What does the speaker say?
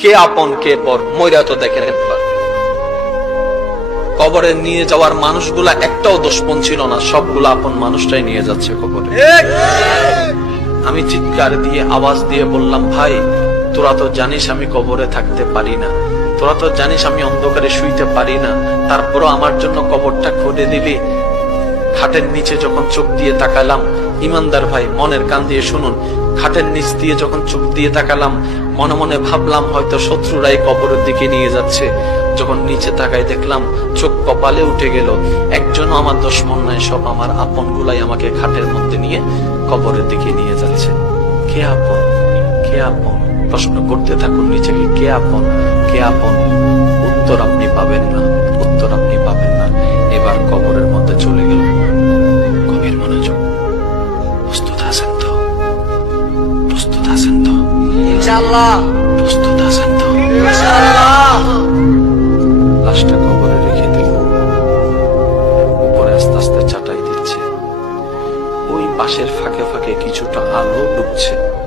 কে আপন কে পর মইরা তো দেখেন একবার। কবরে নিয়ে যাওয়ার মানুষগুলা একটাও দুশমন ছিল না, সবগুলা আপন মানুষটাই নিয়ে যাচ্ছে কবরে। আমি চিৎকার দিয়ে আওয়াজ দিয়ে বললাম, ভাই তোরা তো জানিস আমি কবরে থাকতে পারি না, তোরা তো জানিস আমি অন্ধকারে শুইতে পারি না, তারপরও আমার জন্য কবরটা খুঁড়ে দিলি। খাটের নিচে যখন চোখ দিয়ে তাকালাম, ইমানদার ভাই মনের কান দিয়ে শুনুন, খাটের নিচ দিয়ে যখন চোখ দিয়ে তাকালাম, মনে মনে ভাবলাম হয়তো শত্রুরাই কবরের দিকে নিয়ে যাচ্ছে। যখন নিচে তাকাই দেখলাম চোখ কপালে উঠে গেল, একজনও আমার দুশমন নাই, সব আমার আপন গুলাই আমাকে খাটের মধ্যে নিয়ে কবরের দিকে নিয়ে যাচ্ছে। কে আপন কে আপন প্রশ্ন করতে থাকুন নিজেকে, কে আপন কে আপন। উত্তর আপনি পাবেন না, উত্তর আপনি পাবেন না। এবার কবরের মধ্যে চলে গেল। গভীর মনোযোগ, প্রস্তুত আছেন তো? প্রস্তুত আছেন তো? ইনশাআল্লাহ। প্রস্তুত আছেন তো? ইনশাআল্লাহ। লাশটা কবরে রেখে দিল। উপরে আস্তে আস্তে চাটাই দিচ্ছে, ওই পাশের ফাঁকে ফাঁকে কিছুটা আলো ঢুকছে।